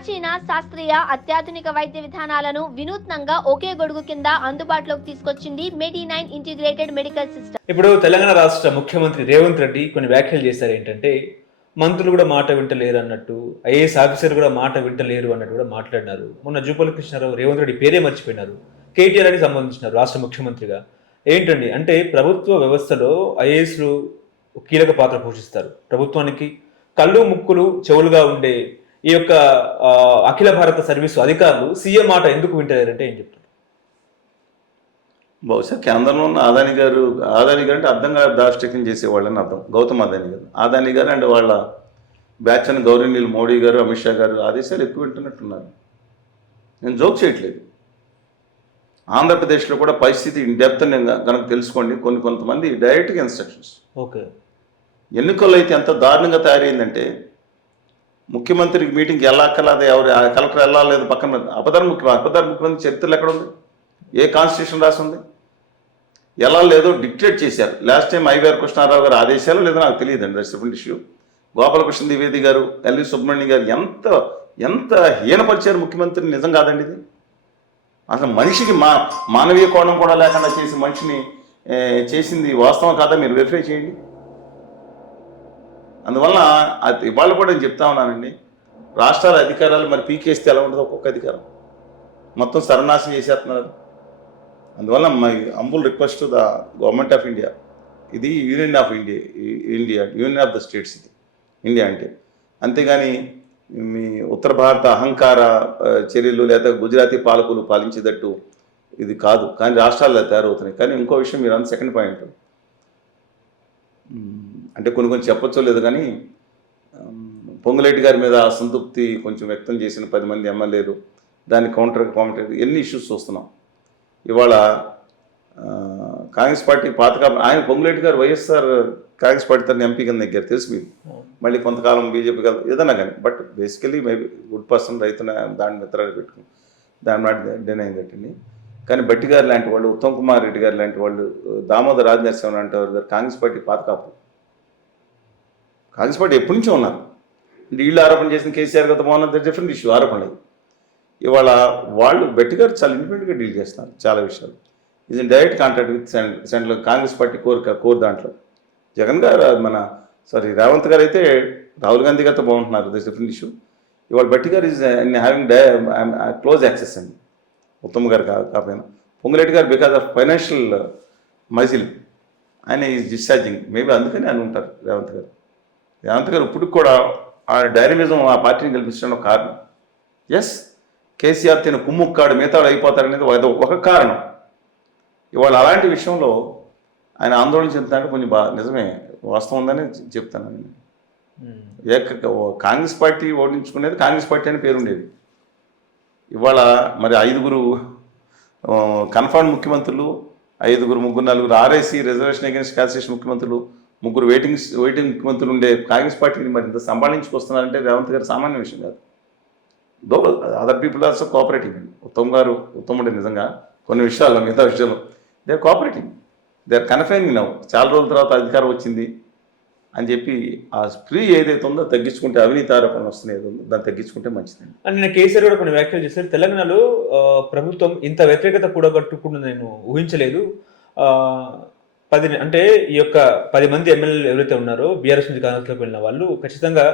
ప్రాచీన శాస్త్రీయ అత్యాధునిక వైద్య విధానాలను వినూత్నంగా ఒకే గొడుగు కింద అందుబాటులోకి తీసుకొచ్చింది medi nine integrated medical system. ఇప్పుడు తెలంగాణ రాష్ట్ర ముఖ్యమంత్రి రేవంత్ రెడ్డి కొన్ని వ్యాఖ్యలు చేశారు ఏంటంటే మంత్రులు కూడా మాట వింటలేరు అన్నట్టు ఐఏఎస్ ఆఫీసర్ కూడా మాట వింటలేరు అన్నట్టు కూడా మాట్లాడినారు. మొన్న జూపల్లి కృష్ణారావు రేవంత్ రెడ్డి పేరే మర్చిపోయినారు. కేటీఆర్ అని సంబంధించినారు రాష్ట్ర ముఖ్యమంత్రిగా. ఏంటండి అంటే ప్రభుత్వ వ్యవస్థలో ఐఏఎస్లు కీలక పాత్ర పోషిస్తారు. ప్రభుత్వానికి కళ్ళు ముక్కులు చెవులుగా ఉండే ఈ యొక్క అఖిల భారత సర్వీసు అధికారులు సీఎం మాట ఎందుకు వింటలేరంటే ఏం చెప్తారు? బహుశా కేంద్రంలో ఉన్న ఆదాని గారు ఆదాని గారు అంటే అర్థం కాదు దాష్టిక్యం చేసేవాళ్ళని అర్థం. గౌతమ్ అదాని గారు. ఆదాని గారు అండ్ వాళ్ళ బ్యాచ్ అని గౌరవనీయులు మోడీ గారు అమిత్ షా గారు ఆదేశాలు ఎక్కువ వింటున్నట్టున్నారు. నేను జోక్ చేయట్లేదు. ఆంధ్రప్రదేశ్లో కూడా పరిస్థితి డెప్త్ కనుక తెలుసుకోండి. కొన్ని కొంతమంది డైరెక్ట్గా ఇన్స్ట్రక్షన్స్ ఓకే. ఎన్నికల్లో అయితే ఎంత దారుణంగా తయారైందంటే ముఖ్యమంత్రికి మీటింగ్కి వెళ్ళక్కర్లేదు ఎవరు కలెక్టర్ వెళ్ళాలేదు పక్కన అపధర్ ముఖ్యమంత్రి అపధర్ ముఖ్యమంత్రి చరిత్రలు ఎక్కడ ఉంది ఏ కాన్స్టిట్యూషన్ రాసి ఉంది ఎలా లేదో డిక్టేట్ చేశారు. లాస్ట్ టైం ఐవీఆర్ కృష్ణారావు గారు ఆదేశాలు లేదో నాకు తెలియదు అండి that's different issue Gopalakrishna Dwivedi garu L V Subrahmanyam గారు ఎంత ఎంత హీనపరిచారు ముఖ్యమంత్రిని? నిజం కాదండి ఇది. అసలు మనిషికి మా మానవీయ కోణం కూడా లేకుండా చేసి మనిషిని చేసింది వాస్తవం కాదా? మీరు వెరిఫై చేయండి. అందువల్ల అది ఇవాళ కూడా నేను చెప్తా ఉన్నానండి. రాష్ట్రాల అధికారాలు మరి పీకేస్తే ఎలా ఉంటుంది ఒక్కొక్క అధికారం. మొత్తం సర్వనాశనం చేసేస్తున్నారు. అందువల్ల my humble request the government of India ఇది union of India India union of the states ఇది. ఇండియా అంటే. అంతేగాని మీ ఉత్తర భారత అహంకార చర్యలు లేదా గుజరాతీ పాలకులు పాలించేటట్టు ఇది కాదు. కానీ రాష్ట్రాల్లో తయారవుతున్నాయి. కానీ ఇంకో విషయం మీరు అన్న సెకండ్ పాయింట్ అంటే కొన్ని కొన్ని చెప్పొచ్చో లేదు కానీ పొంగులేటి గారి మీద అసంతృప్తి కొంచెం వ్యక్తం చేసిన పది మంది ఎమ్మెల్యేలు దాన్ని కౌంటర్ కౌంటర్ ఎన్ని ఇష్యూస్ చూస్తున్నాం. ఇవాళ కాంగ్రెస్ పార్టీ పాత ఆయన Ponguleti garu YSR Congress party తన ఎంపీ కింద దగ్గర తెలుసు మీకు. మళ్ళీ కొంతకాలం బీజేపీ కాదు ఏదన్నా కానీ. But basically maybe good person రైతున దాని మిత్రాలు పెట్టుకుని దాని మాట డినైన్ కట్టింది. కానీ బట్టి గారు లాంటి వాళ్ళు ఉత్తమ్ కుమార్ రెడ్డి గారు లాంటి వాళ్ళు దామోదర్ రాజనరసింహ లాంటి వారు గారు కాంగ్రెస్ పార్టీ పాత కాపు కాంగ్రెస్ పార్టీ ఎప్పటి నుంచో ఉన్నారు. అంటే వీళ్ళు ఆరోపణ చేసిన కేసీఆర్ గత బాగున్నది డిఫరెంట్ ఇష్యూ ఆరోపణ లేదు. ఇవాళ వాళ్ళు బెట్టి గారు చాలా ఇండిపెండెంట్గా డీల్ చేస్తున్నారు చాలా విషయాలు. ఇది direct contact with central Congress party core core దాంట్లో. జగన్ గారు మన సారీ రేవంత్ గారు అయితే రాహుల్ గాంధీ గారితో బాగుంటున్నారు. దిస్ డిఫరెంట్ ఇష్యూ ఇవాళ Bhatti garu is having the close access అండి ఉత్తమ్ గారు కా కాకపోయినా. Ponguleti garu because of financial muscle ఆయన ఈజ్ డిశ్చార్జింగ్ మేబీ అందుకని అని ఉంటారు రేవంత్ గారు. రేవంత్ గారు ఇప్పుడు కూడా ఆ డైనమిజం ఆ పార్టీని గెలిపించడం ఒక కారణం ఎస్ కేసీఆర్ తిన కుమ్ముక్కాడు మిగతాడు అయిపోతారనేది ఒక- ఒక కారణం. ఇవాళ అలాంటి విషయంలో ఆయన ఆందోళన చెందుతాడంటే కొంచెం బాగా నిజమే వాస్తవం ఉందని చెప్తాను నేను. ఉమ్. ఏక కాంగ్రెస్ పార్టీ ఓడించుకునేది కాంగ్రెస్ పార్టీ అని పేరు ఉండేది. ఇవాళ మరి ఐదుగురు కన్ఫర్మ్ ముఖ్యమంత్రులు ఐదుగురు ముగ్గురు నలుగురు ఆర్ఐసి రిజర్వేషన్ అగేన్స్ట్ కాన్స్టిట్యూషన్ ముఖ్యమంత్రులు ముగ్గురు వెయిటింగ్ వెయిటింగ్ ముఖ్యమంత్రులు ఉండే కాంగ్రెస్ పార్టీని మరి ఇంత సంభాళించుకొస్తున్నారంటే రేవంత్ గారు సామాన్య విషయం కాదు. Though other people also cooperating Uttam garu ఉత్తముడు నిజంగా కొన్ని విషయాల్లో మిగతా విషయాలు they are cooperating they are confining నవ్వు చాలా రోజుల తర్వాత అధికారం వచ్చింది అని చెప్పి ఆ స్ప్రీ ఏదైతే ఉందో తగ్గించుకుంటే అవినీతి ఆరోపణ వస్తున్నాయి. దాన్ని తగ్గించుకుంటే మంచిది అని నేను కేసీఆర్ కూడా కొన్ని వ్యాఖ్యలు చేశారు. తెలంగాణలో ప్రభుత్వం ఇంత వ్యతిరేకత కూడగట్టుకుంటుంది నేను ఊహించలేదు. పది అంటే ఈ యొక్క పది మంది ఎమ్మెల్యేలు ఎవరైతే ఉన్నారో బీఆర్ఎస్ నుంచి కాంగ్రెస్లోకి వెళ్ళిన వాళ్ళు ఖచ్చితంగా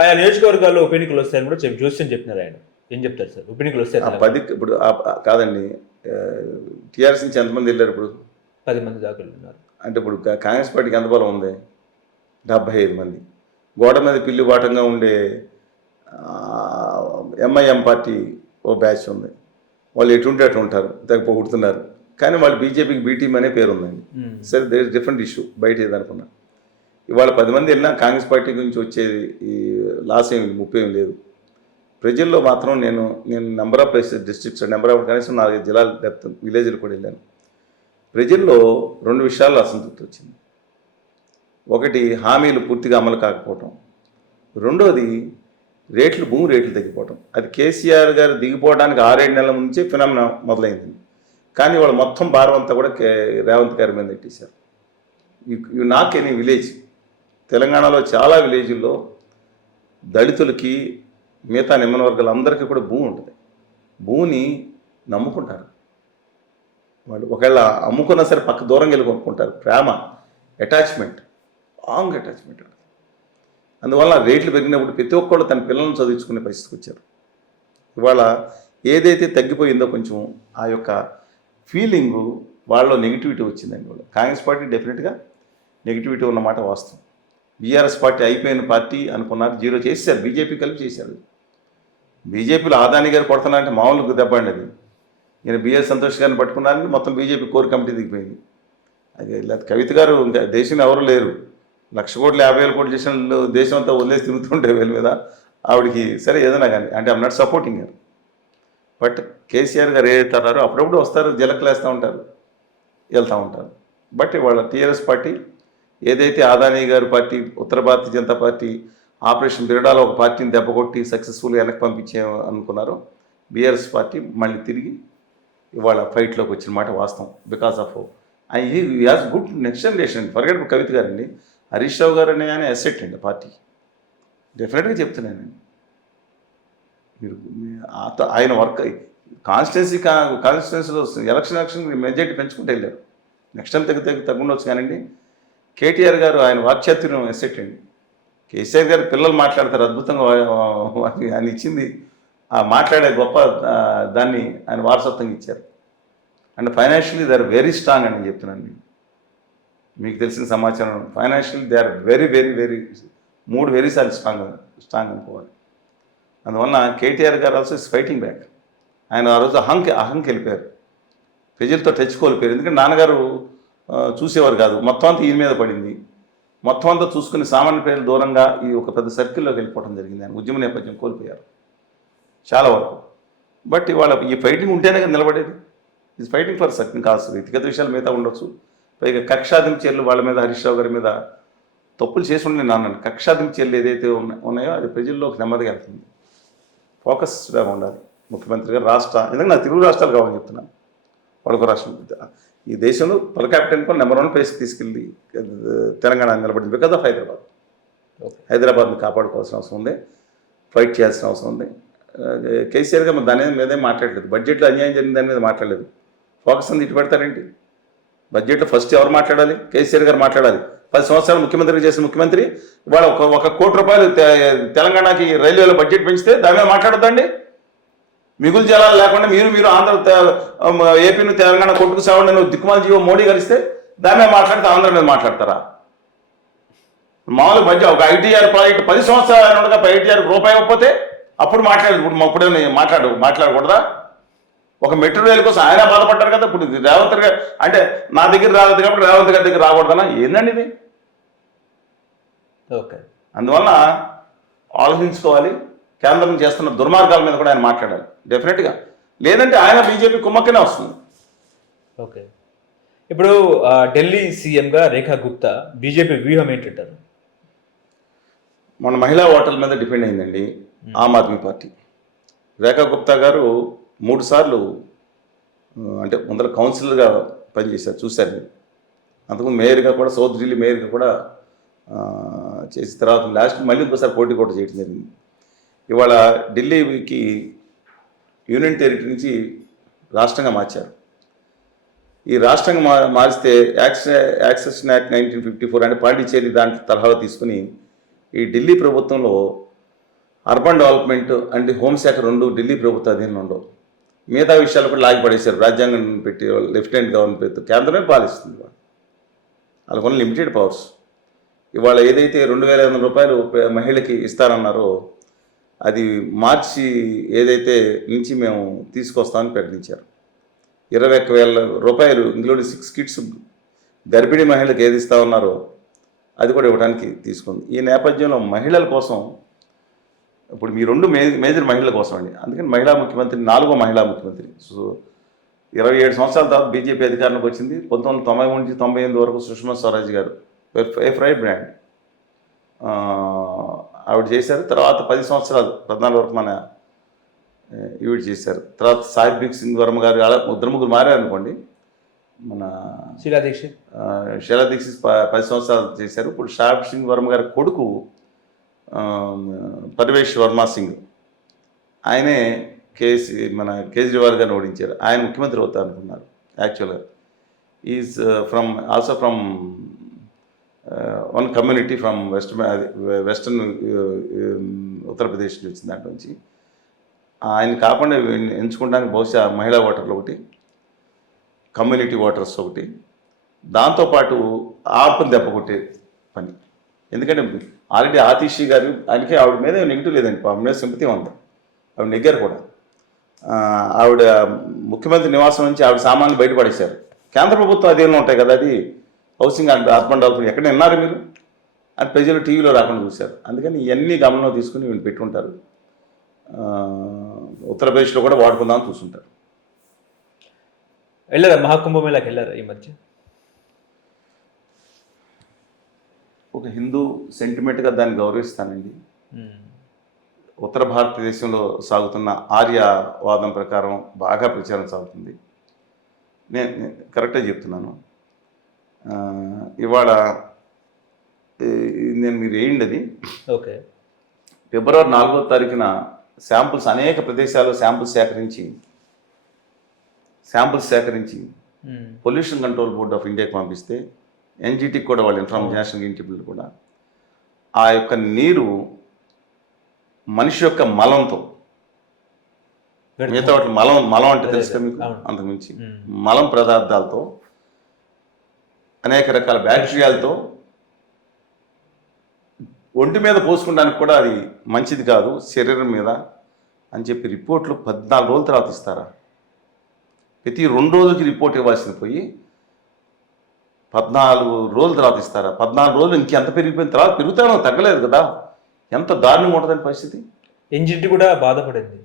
ఆయా నియోజకవర్గాల్లో ఉప ఎన్నికలు వస్తాయని కూడా చెప్పి జోస్యం చెప్పినారు ఆయన. ఏం చెప్తారు సార్? ఉప ఎన్నికలు వస్తాయి ఆ పది ఇప్పుడు కాదండి టీఆర్ఎస్ నుంచి ఎంతమంది వెళ్ళారు ఇప్పుడు? పది మంది దాకా ఉన్నారు అంటే ఇప్పుడు కాంగ్రెస్ పార్టీకి ఎంత బలం ఉంది? డెబ్బై ఐదు మంది. గోడ మీద పిల్లి బాటంగా ఉండే ఎంఐఎం పార్టీ ఓ బ్యాచ్ ఉంది. వాళ్ళు ఎటుంటే అటు ఉంటారు తెగ పొగుడుతున్నారు. కానీ వాళ్ళు బీజేపీకి బీటీఎం అనే పేరు ఉందండి. సరే దేర్ డిఫరెంట్ ఇష్యూ బయట ఏదనుకున్నా. ఇవాళ పది మంది వెళ్ళినా కాంగ్రెస్ పార్టీ నుంచి వచ్చేది ఈ లాస్ ఏమి ముప్పై ఏమి లేదు. ప్రజల్లో మాత్రం నేను నేను number of places districts number of కనీసం నాలుగైదు జిల్లాలు డెప్త్ విలేజ్లు కూడా వెళ్ళాను. ప్రజల్లో రెండు విషయాల్లో అసంతృప్తి వచ్చింది. ఒకటి హామీలు పూర్తిగా అమలు కాకపోవటం. రెండోది రేట్లు భూమి రేట్లు తగ్గిపోవటం. అది కేసీఆర్ గారు దిగిపోవడానికి ఆరేడు నెలల నుంచే ఫినామినా మొదలైంది కానీ వాళ్ళు మొత్తం భారం అంతా కూడా కే రేవంత్ గారి మీద పెట్టేశారు యు నాక్ ఎనీ విలేజ్. తెలంగాణలో చాలా విలేజ్ల్లో దళితులకి మిగతా నిమ్మన వర్గాలందరికీ కూడా భూమి ఉంటుంది. భూమిని నమ్ముకుంటారు. వాళ్ళు ఒకవేళ అమ్ముకున్నా సరే పక్క దూరం వెళ్ళి కొనుక్కుంటారు. ప్రేమ అటాచ్మెంట్ లాంగ్ అటాచ్మెంట్ అందువల్ల రేట్లు పెరిగినప్పుడు ప్రతి ఒక్కళ్ళు తన పిల్లలను చదివించుకునే పరిస్థితికి వచ్చారు. ఇవాళ ఏదైతే తగ్గిపోయిందో కొంచెం ఆ యొక్క ఫీలింగు వాళ్ళలో నెగిటివిటీ వచ్చిందండి వాళ్ళు కాంగ్రెస్ పార్టీ డెఫినెట్గా నెగిటివిటీ ఉన్నమాట వాస్తవం. బీఆర్ఎస్ పార్టీ అయిపోయిన పార్టీ అనుకున్నారు జీరో చేశారు బీజేపీ కలిపి చేశారు. బీజేపీలో ఆదాని గారు కొడుతున్నారంటే మామూలుగా దెబ్బ అండి అది. ఈయన బిఎస్ సంతోష్ గారిని పట్టుకున్నారని మొత్తం బీజేపీ కోర్ కమిటీ దిగిపోయింది. అది లేకపోతే కవిత గారు ఇంకా దేశంలో ఎవరు లేరు. లక్ష కోట్లు యాభై వేల కోట్లు చేసిన దేశం అంతా వదిలేసి తిరుగుతుంటే వీళ్ళ మీద ఆవిడకి సరే ఏదైనా కానీ అంటే I'm not supporting garu but KCR garu ఏదైతే అన్నారో అప్పుడప్పుడు వస్తారు జలకలేస్తూ ఉంటారు వెళ్తూ ఉంటారు. బట్ ఇవాళ టీఆర్ఎస్ పార్టీ ఏదైతే ఆదాని గారు పార్టీ ఉత్తర భారతీయ జనతా పార్టీ ఆపరేషన్ బిరడాలో ఒక పార్టీని దెబ్బకొట్టి సక్సెస్ఫుల్గా వెనక్కి పంపించే అనుకున్నారో బీఆర్ఎస్ పార్టీ మళ్ళీ తిరిగి ఇవాళ ఫైట్లోకి వచ్చిన మాట వాస్తవం బికాస్ ఆఫ్ ఈ as good next generation forget Kavitha గారండి. హరీష్ రావు గారు అనే ఆయన అసెట్ అండి పార్టీ. డెఫినెట్గా చెప్తున్నానండి మీరు ఆయన వర్క్ కాన్స్టిట్యున్సీ కాన్స్టిట్యున్సీలో ఎలక్షన్ ఎలక్షన్ మెజార్టీ పెంచుకుంటే వెళ్ళారు. నెక్స్ట్ టైం తగ్గి తగ్గి తగ్గుండొచ్చు కానివ్వండి. కేటీఆర్ గారు ఆయన వాక్చాతుర్యం ఎసెట్ అండి కేసీఆర్ గారు పిల్లలు మాట్లాడతారు అద్భుతంగా ఆయన ఇచ్చింది. ఆ మాట్లాడే గొప్ప దాన్ని ఆయన వారసత్వంగా ఇచ్చారు. And financially they are very strong అని చెప్తున్నాను నేను. మీకు తెలిసిన సమాచారం financial they are very very very మూడు వెరీ సార్లు స్ట్రాంగ్ స్ట్రాంగ్ అనుకోవాలి అందువలన కేటీఆర్ గారు ఆల్సో ఇస్ ఫైటింగ్ బ్యాక్. ఆయన ఆ రోజు అహంకి అహంకి వెళ్ళిపోయారు. ప్రజలతో కోల్పోయారు. ఎందుకంటే నాన్నగారు చూసేవారు కాదు. మొత్తం అంతా ఈయన మీద పడింది. మొత్తం అంతా చూసుకుని సామాన్య ప్రజలు దూరంగా ఈ ఒక పెద్ద సర్కిల్లోకి వెళ్ళిపోవడం జరిగింది. ఆయన ఉద్యమ నేపథ్యం కోల్పోయారు. చాలా వరకు. బట్ ఇవాళ ఈ ఫైటింగ్ ఉంటేనే కదా నిలబడేది. ఇది ఫైటింగ్ ఫర్ సర్కిల్ కాదు వ్యక్తిగత విషయాలు మిగతా ఉండొచ్చు. పైగా కక్షాదింపు చర్యలు వాళ్ళ మీద హరీష్ రావు గారి మీద తప్పులు చేసి ఉండే నాన్న కక్షాదింపు చర్యలు ఏదైతే ఉన్న- ఉన్నాయో అది ప్రజల్లోకి నెమ్మదిగా వెళ్తుంది. ఫోకస్గా ఉండాలి. ముఖ్యమంత్రి గారు రాష్ట్ర ఎందుకంటే నా తెలుగు రాష్ట్రాలు కావాలని చెప్తున్నాను పడక రాష్ట్రం ఈ దేశంలో per capita income number one ప్లేస్కి తీసుకెళ్ళి తెలంగాణ నిలబడింది. Because of Hyderabad. ఓకే హైదరాబాద్ని కాపాడుకోవాల్సిన అవసరం ఉంది. ఫైట్ చేయాల్సిన అవసరం ఉంది. కేసీఆర్ గారు దాని మీదే మాట్లాడలేదు. బడ్జెట్లో అన్యాయం జరిగిన దాని మీద మాట్లాడలేదు. ఫోకస్ అంది ఇటు పెడతారేంటి? బడ్జెట్లో ఫస్ట్ ఎవరు మాట్లాడాలి? కేసీఆర్ గారు మాట్లాడాలి. పది సంవత్సరాలు ముఖ్యమంత్రి చేసిన ముఖ్యమంత్రి ఇవాళ ఒక ఒక కోటి రూపాయలు తెలంగాణకి రైల్వేలో బడ్జెట్ పెంచితే దాని మీద మాట్లాడొద్దండి మిగులు జలాలు లేకుండా మీరు మీరు ఆంధ్ర ఏపీని తెలంగాణ కొట్టుకు సావండి నువ్వు దిక్కుమాల జీవో మోడీ కలిస్తే దాని మాట్లాడితే ఆంధ్ర మీద మాట్లాడతారా? మామూలు బడ్జెట్ ఒక ఐటీఆర్ ప్రాజెక్ట్ పది సంవత్సరాలు ఉండగా ఐటీఆర్ రూపాయి ఇవ్వకపోతే అప్పుడు మాట్లాడదు. ఇప్పుడు అప్పుడే మాట్లాడు మాట్లాడకూడదా? ఒక మెట్రో రైలు కోసం ఆయన బాధపడ్డారు కదా. ఇప్పుడు రేవంత్ గారు అంటే నా దగ్గర రాలేదు కాబట్టి రేవంత్ గారి దగ్గర రాకూడదనా? ఏందండి ఇది? ఓకే. అందువల్ల ఆలోచించుకోవాలి. కేంద్రం చేస్తున్న దుర్మార్గాల మీద కూడా ఆయన మాట్లాడాలి. డెఫినెట్గా లేదంటే ఆయన బీజేపీ కుమ్మక్కనే వస్తుంది. ఓకే. ఇప్పుడు ఢిల్లీ సీఎంగా రేఖా గుప్తా బీజేపీ వ్యూహం ఏంటంటారు? మన మహిళా ఓటర్ల మీద డిపెండ్ అయిందండి. ఆమ్ ఆద్మీ పార్టీ. రేఖా గుప్తా గారు మూడు సార్లు అంటే ముందర కౌన్సిలర్గా పనిచేశారు చూశారు. అంతకుముందు మేయర్గా కూడా సౌత్ ఢిల్లీ మేయర్గా కూడా చేసిన తర్వాత లాస్ట్ మళ్ళీ ఇంకోసారి పోటీ కూడా చేయడం జరిగింది. ఇవాళ ఢిల్లీకి యూనియన్ టెరిటరీ నుంచి రాష్ట్రంగా మార్చారు. ఈ రాష్ట్రంగా మా మారిస్తే acts access act nineteen fifty four అంటే పాండిచ్చేరి దాంట్లో తరహాలో తీసుకుని ఈ ఢిల్లీ ప్రభుత్వంలో అర్బన్ డెవలప్మెంట్ అండ్ హోంశాఖ రెండు ఢిల్లీ ప్రభుత్వ అధీనంలో ఉండవు. మిగతా విషయాలు కూడా లాగిపడేశారు రాజ్యాంగం పెట్టి లెఫ్టినెంట్ గవర్నమెంట్ పెట్టి కేంద్రమే పాలిస్తుంది వాళ్ళు. వాళ్ళకు ఉన్న లిమిటెడ్ పవర్స్. ఇవాళ ఏదైతే రెండు వేల ఐదు వందల రూపాయలు మహిళకి ఇస్తారన్నారో అది మార్చి ఏదైతే నుంచి మేము తీసుకొస్తామని ప్రకటించారు ఇరవై ఒక్క వేల రూపాయలు ఇంక్లూడింగ్ సిక్స్ కిట్స్ గర్భిణీ మహిళలకు ఏది ఇస్తా ఉన్నారో అది కూడా ఇవ్వడానికి తీసుకుంది ఈ నేపథ్యంలో మహిళల కోసం ఇప్పుడు మీ రెండు మే మేజర్ మహిళల కోసం అండి అందుకని మహిళా ముఖ్యమంత్రి నాలుగో మహిళా ముఖ్యమంత్రి సో ఇరవై ఏడు సంవత్సరాల తర్వాత బీజేపీ అధికారంలోకి వచ్చింది పంతొమ్మిది వందల తొంభై మూడు నుంచి తొంభై ఎనిమిది వరకు సుష్మా స్వరాజ్ గారు ఏ ఫ్రై బ్రాండ్ ఆవిడ చేశారు. తర్వాత పది సంవత్సరాలు పద్నాలుగు వరకు మన ఈవిడ చేశారు. తర్వాత సాహిబ్ సింగ్ వర్మ గారు అలా ముగ్గురు మారారు అనుకోండి. మన శీలా దీక్షిత్. శైలా దీక్షిత్ పది సంవత్సరాలు చేశారు. ఇప్పుడు షాహిబ్ సింగ్ వర్మ గారి కొడుకు ఆ, పరమేష్ వర్మ సింగ్. ఆయనే కేసీ మన కేజ్రీవాల్ గారిని ఓడించారు. ఆయన ముఖ్యమంత్రి అవుతారు అనుకున్నారు యాక్చువల్గా. Is from also from one community from west western Uttar Pradesh నుంచి వచ్చిన దాంట్లో నుంచి. ఆయన కాకుండా ఎంచుకోవడానికి బహుశా మహిళా ఓటర్లు ఒకటి కమ్యూనిటీ ఓటర్స్ ఒకటి. దాంతోపాటు ఆపుని దెబ్బ కొట్టే పని. ఎందుకంటే ఆల్రెడీ ఆతిషి గారు ఆయనకి ఆవిడ మీద నెగిటివ్ లేదండి ఆవిడ మీద సింపతి ఉంది. ఆవిడ నెగ్గారు కూడా. ఆవిడ ముఖ్యమంత్రి నివాసం నుంచి ఆవిడ సామాన్లు బయటపడేశారు. కేంద్ర ప్రభుత్వం అధీనంలో ఉంటాయి కదా అది. హౌసింగ్ అండ్ అర్బన్ డెవలప్మెంట్ ఎక్కడ విన్నారు మీరు? అని ప్రజలు టీవీలో రాకుండా చూశారు. అందుకని ఇవన్నీ గమనంలో తీసుకుని వీళ్ళు పెట్టుకుంటారు ఉత్తరప్రదేశ్లో కూడా వాడుకుందామని చూస్తుంటారు. వెళ్ళారా? మహాకుంభమేళాకి వెళ్ళారా ఈ మధ్య? ఒక హిందూ సెంటిమెంట్గా దాన్ని గౌరవిస్తానండి. ఉత్తర భారతదేశంలో సాగుతున్న ఆర్యవాదం ప్రకారం బాగా ప్రచారం సాగుతుంది. నేను కరెక్టే చెప్తున్నాను. ఇవాళ నేను మీరు వేయండి అది ఓకే ఫిబ్రవరి నాలుగో తారీఖున శాంపుల్స్ అనేక ప్రదేశాల్లో శాంపుల్స్ సేకరించి శాంపుల్స్ సేకరించి. పొల్యూషన్ కంట్రోల్ బోర్డ్ ఆఫ్ ఇండియాకి పంపిస్తే ఎన్జిటికి కూడా వాళ్ళు ఇన్ఫార్మ్ నేషనల్ ఇన్స్టిట్యూట్ కూడా ఆ యొక్క నీరు మనిషి యొక్క మలంతో మిగతా వాటి మలం మలం అంటే తెలుసు మీకు. అంతకుమించి. మలం పదార్థాలతో అనేక రకాల బ్యాక్టీరియాలతో ఒంటి మీద పోసుకోవడానికి కూడా అది మంచిది కాదు శరీరం మీద అని చెప్పి రిపోర్ట్లు పద్నాలుగు రోజుల తర్వాత ఇస్తారా? ప్రతి రెండు రోజులకి రిపోర్ట్ ఇవ్వాల్సింది పోయి పద్నాలుగు రోజుల తర్వాత ఇస్తారా? పద్నాలుగు రోజులు ఇంకెంత పెరిగిపోయిన తర్వాత పెరుగుతానో తగ్గలేదు కదా. ఎంత దారుణంగా ఉంటుందని పరిస్థితి. ఎన్జిటి కూడా బాధపడింది.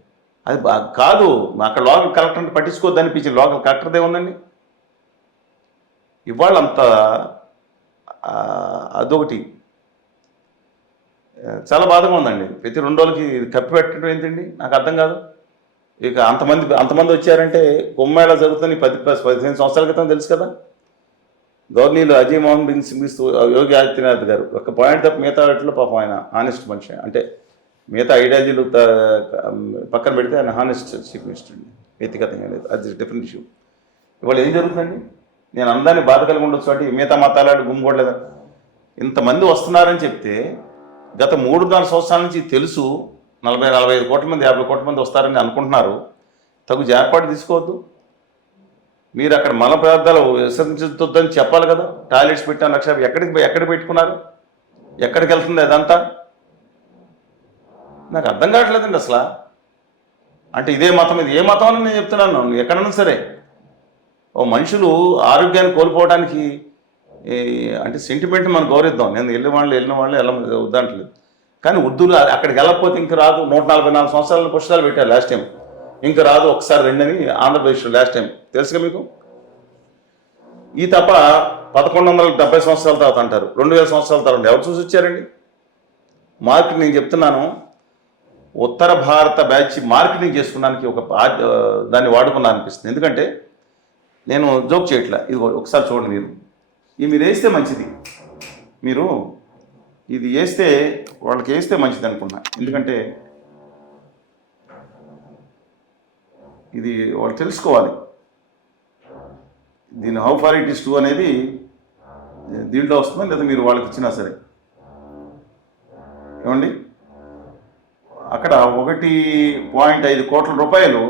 అది కాదు అక్కడ లోకల్ కలెక్టర్ అంటే పట్టించుకోవద్దు అనిపించింది. లోకల్ కలెక్టర్దే ఉందండి. ఇవాళ అంత అదొకటి. చాలా బాధగా ఉందండి. ప్రతి రెండు రోజులకి ఇది కప్పి పెట్టడం ఏంటండి? నాకు అర్థం కాదు. ఇక అంతమంది అంతమంది వచ్చారంటే కుమ్మేళ జరుగుతుంది పది పదిహేను సంవత్సరాల క్రితం తెలుసు కదా? గవర్నీలు అజయ్ మోహన్ బిన్ సింగిస్తూ యోగి ఆదిత్యనాథ్ గారు. ఒక పాయింట్ తప్ప మిగతా వాటిలో పాపం ఆయన ఆనెస్ట్ మనిషి. అంటే మిగతా ఐడియాలజీలు పక్కన పెడితే ఆయన హానెస్ట్ చీఫ్ మినిస్టర్ అండి. వ్యక్తిగతంగా లేదు. అది డిఫరెంట్ ఇష్యూ ఇవాళ ఏం జరుగుతుందండి? నేను అందరినీ బాధ కలిగి ఉండొచ్చు అంటే మిగతా మతాలాడు గుమ్ముకోవట్లేదు ఇంతమంది వస్తున్నారని చెప్తే గత మూడు నాలుగు సంవత్సరాల నుంచి తెలుసు నలభై నలభై ఐదు కోట్ల మంది యాభై కోట్ల మంది వస్తారని అనుకుంటున్నారు. తగు జాగ్రత్త తీసుకోవద్దు. మీరు అక్కడ మల పదార్థాలు విసర్జించొద్దని చెప్పాలి కదా. టాయిలెట్స్ పెట్టాను లక్ష ఎక్కడికి ఎక్కడ పెట్టుకున్నారు? ఎక్కడికి వెళ్తుంది అదంతా? నాకు అర్థం కావట్లేదండి అసలు. అంటే ఇదే మతం ఇది ఏ మతం అని నేను చెప్తున్నాను. ఎక్కడన్నా సరే మనుషులు ఆరోగ్యాన్ని కోల్పోవడానికి ఈ, అంటే సెంటిమెంట్ మనం గౌరవిద్దాం. నేను వెళ్ళిన వాళ్ళు వెళ్ళిన వాళ్ళు వెళ్ళ వద్దంటలేదు. కానీ ఉర్దూలో అక్కడికి వెళ్ళకపోతే ఇంక రాదు. నూట నలభై నాలుగు సంవత్సరాల పుస్తకాలు పెట్టారు లాస్ట్ టైం ఇంకా రాదు ఒకసారి రెండని ఆంధ్రప్రదేశ్లో లాస్ట్ టైం తెలుసుగా మీకు? ఈ తప్ప పదకొండు వందల డెబ్బై సంవత్సరాల తర్వాత అంటారు. రెండు వేల సంవత్సరాల తర్వాత ఎవరు చూసి వచ్చారండి? మార్కెట్ నేను చెప్తున్నాను. ఉత్తర భారత బ్యాచ్ మార్కెటింగ్ చేసుకోవడానికి ఒక దాన్ని వాడుకున్నా అనిపిస్తుంది ఎందుకంటే నేను జోక్ చేయట్లా. ఇది ఒకసారి చూడండి మీరు. ఇది మీరు వేస్తే మంచిది. మీరు ఇది వేస్తే వాళ్ళకి వేస్తే మంచిది అనుకున్నా. ఎందుకంటే ఇది వాళ్ళు తెలుసుకోవాలి. దీని how far it is true అనేది దీంట్లో వస్తుందా? లేదా మీరు వాళ్ళకి ఇచ్చినా సరే. ఏమండి? అక్కడ ఒకటి పాయింట్ ఐదు కోట్ల రూపాయలు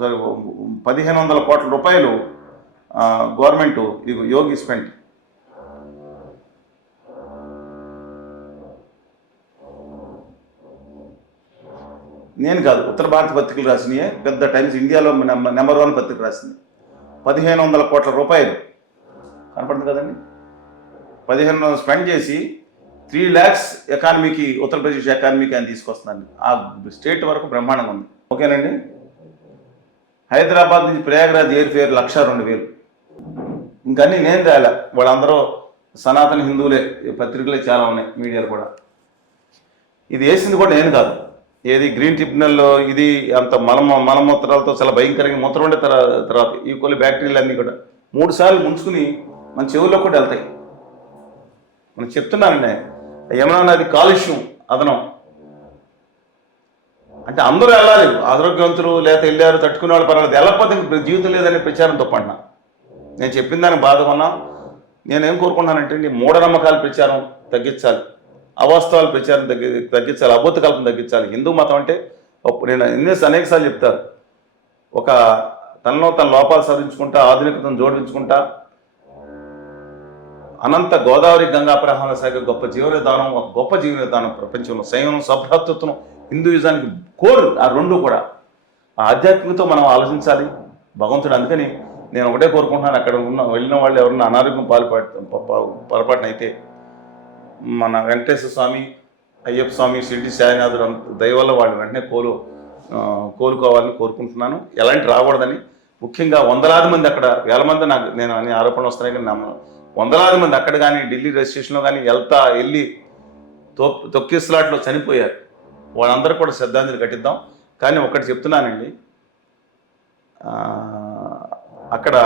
సారీ పదిహేను వందల కోట్ల రూపాయలు గవర్నమెంట్ ఇది యోగి స్పెంట్ నేను కాదు ఉత్తర భారత పత్రికలు రాసినాయే పెద్ద టైమ్స్ ఇండియాలో నెంబర్ నెంబర్ వన్ పత్రిక రాసింది. పదిహేను వందల కోట్ల రూపాయలు. కనపడుతుంది కదండి? పదిహేను వందలు స్పెండ్ చేసి త్రీ ల్యాక్స్ ఎకానమీకి ఉత్తరప్రదేశ్ ఎకానమీకి ఆయన తీసుకొస్తున్నాను. ఆ స్టేట్ వరకు బ్రహ్మాండంగా ఉంది. ఓకేనండి? హైదరాబాద్ నుంచి ప్రయాగరాజ్ ఎయిర్ ఫేర్ లక్ష రెండు వేలు. ఇంకన్నీ నేను తేలే వాళ్ళందరూ సనాతన హిందువులే. పత్రికలే చాలా ఉన్నాయి మీడియాలు కూడా. ఇది వేసింది కూడా నేను కాదు. ఏది గ్రీన్ ట్రిబ్యునల్లో ఇది అంత మలమ మలమూత్రాలతో చాలా భయంకరంగా మూత్రం ఉండే తర్వాత తర్వాత ఈక్వల్ బ్యాక్టీరియాలు అన్నీ కూడా. మూడు సార్లు ముంచుకుని మన చెవుల్లో కూడా వెళ్తాయి. మనం చెప్తున్నానండి యమునా నది కాలుష్యం అదనం. అంటే అందరూ వెళ్ళాలి. ఆరోగ్యవంతులు లేకపోతే వెళ్ళారు తట్టుకునే వాళ్ళు పర్వాలేదు. వెళ్ళకపోతే జీవితం లేదనే ప్రచారం తప్పంటున్నా నేను చెప్పిన దానికి బాధగా ఉన్నా. నేనేం కోరుకున్నానంటే నీ మూఢనమ్మకాల ప్రచారం తగ్గించాలి. అవాస్తవాల ప్రచారం తగ్గి తగ్గించాలి. అబద్ధ కల్పన తగ్గించాలి. హిందూ మతం అంటే నేను ఎన్ని అనేకసార్లు చెప్తాను ఒక తనలో తన లోపాలు సవరించుకుంటా ఆధునికతను జోడించుకుంటా అనంత గోదావరి గంగా ప్రవాహాల శాఖ గొప్ప జీవన విధానం ఒక గొప్ప జీవన విధానం ప్రపంచంలో సంయమనం సభ్రతత్వం హిందూయిజానికి కోర్ ఆ రెండు కూడా. ఆ ఆధ్యాత్మికతో మనం ఆలోచించాలి. భగవంతుడు అందుకని నేను ఒకటే కోరుకుంటున్నాను. అక్కడ ఉన్న వెళ్ళిన వాళ్ళు ఎవరన్నా అనారోగ్యం పాల్పడ పొరపాటున అయితే మన వెంకటేశ్వర స్వామి అయ్యప్ప స్వామి షిరిడి సాయినాథుడు అంత దయ వల్ల వాళ్ళు వెంటనే కోలు కోలుకోవాలని కోరుకుంటున్నాను. ఎలాంటి రాకూడదని ముఖ్యంగా వందలాది మంది అక్కడ వేల మంది నాకు నేను అన్ని ఆరోపణలు వస్తున్నాయి కానీ నమ్మ వందలాది మంది అక్కడ కానీ ఢిల్లీ రైల్వే స్టేషన్లో కానీ వెళ్తా వెళ్ళి తో తొక్కిస్లాట్లో చనిపోయారు. వాళ్ళందరూ కూడా శ్రద్ధాంజలి కట్టిద్దాం కానీ ఒకటి చెప్తున్నానండి. అక్కడ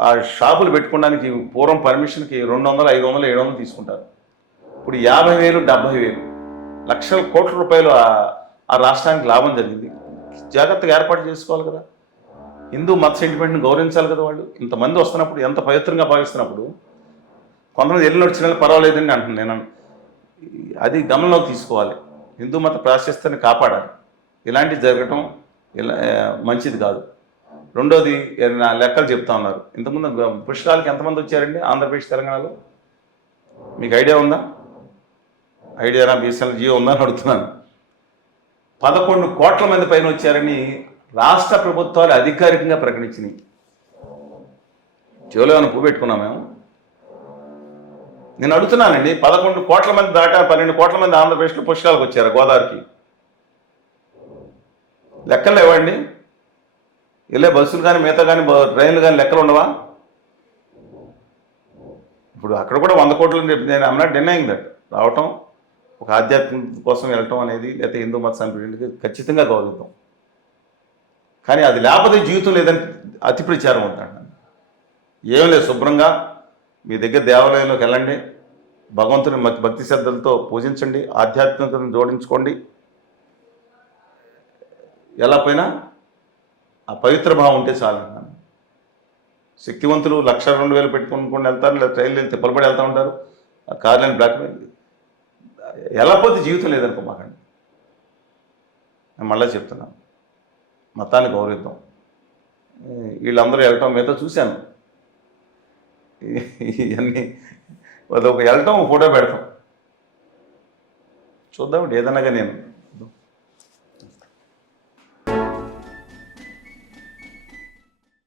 ఆ షాపులు పెట్టుకోవడానికి పూర్వం పర్మిషన్కి రెండు వందలు ఐదు వందలు ఏడు వందలు తీసుకుంటారు. ఇప్పుడు యాభై వేలు డెబ్బై వేలు. లక్షల కోట్ల రూపాయలు ఆ- రాష్ట్రానికి లాభం జరిగింది. జాగ్రత్తగా ఏర్పాటు చేసుకోవాలి కదా. హిందూ మత సెంటిమెంట్ని గౌరవించాలి కదా వాళ్ళు. ఇంతమంది వస్తున్నప్పుడు ఎంత పవిత్రంగా భావిస్తున్నప్పుడు కొంతమంది వెళ్ళిన వచ్చిన పర్వాలేదండి అంటున్నాను నేను. అది గమనంలోకి తీసుకోవాలి. హిందూ మత ప్రాశస్త్యాన్ని కాపాడాలి. ఇలాంటివి జరగటం ఇలా మంచిది కాదు. రెండోది నా లెక్కలు చెప్తా ఉన్నారు. ఇంతకుముందు గ- పుష్కరాలకి ఎంతమంది వచ్చారండి? ఆంధ్రప్రదేశ్ తెలంగాణలో? మీకు ఐడియా ఉందా? ఐడియా నా బీఎస్ఎన్ఎల్ జియో ఉందా అని అడుగుతున్నాను. పదకొండు కోట్ల మంది పైన వచ్చారని రాష్ట్ర ప్రభుత్వాలు అధికారికంగా ప్రకటించినాయి. చెవులో ఏమైనా పువ్వు పెట్టుకున్నాం మేము? నేను అడుగుతున్నానండి పదకొండు కోట్ల మంది దాకా పన్నెండు కోట్ల మంది ఆంధ్రప్రదేశ్లో పుష్కరాలకు వచ్చారు గోదావరికి. లెక్కలు లేవండి వెళ్ళే బస్సులు కానీ మిగతా కానీ ట్రైన్లు కానీ లెక్కలు ఉండవా? ఇప్పుడు అక్కడ కూడా వంద కోట్లు చెప్పి నేను అమ్నా డినయింగ్ దట్ రావటం ఒక ఆధ్యాత్మిక కోసం వెళ్ళటం అనేది లేకపోతే హిందూ మత సంప్రదాయానికి ఖచ్చితంగా గౌరవిద్దాం. కానీ అది లేకపోతే జీవితం లేదని అతి ప్రచారం అవుతాడు ఏం లేదు శుభ్రంగా మీ దగ్గర దేవాలయంలోకి వెళ్ళండి. భగవంతుని భక్తి శ్రద్ధలతో పూజించండి. ఆధ్యాత్మికతను జోడించుకోండి. ఎలా పోయినా ఆ పవిత్ర భావం ఉంటే చాలు. అన్నాను శక్తివంతులు లక్ష రెండు వేలు పెట్టుకుని వెళ్తారు లేదా ట్రైన్లు వెళ్తే తిప్పలపడి వెళ్తూ ఉంటారు. ఆ కార్లని బ్లాక్ ఎలా పోతే జీవితం లేదనుకో మాకండి. నేను మళ్ళీ చెప్తున్నాను మతాన్ని గౌరవిద్దాం. వీళ్ళందరూ వెళ్ళటం మీతో చూశాను. ఇవన్నీ అదొక వెళ్ళటం ఫోటో పెడతాం. చూద్దాం ఏదన్నాగా నేను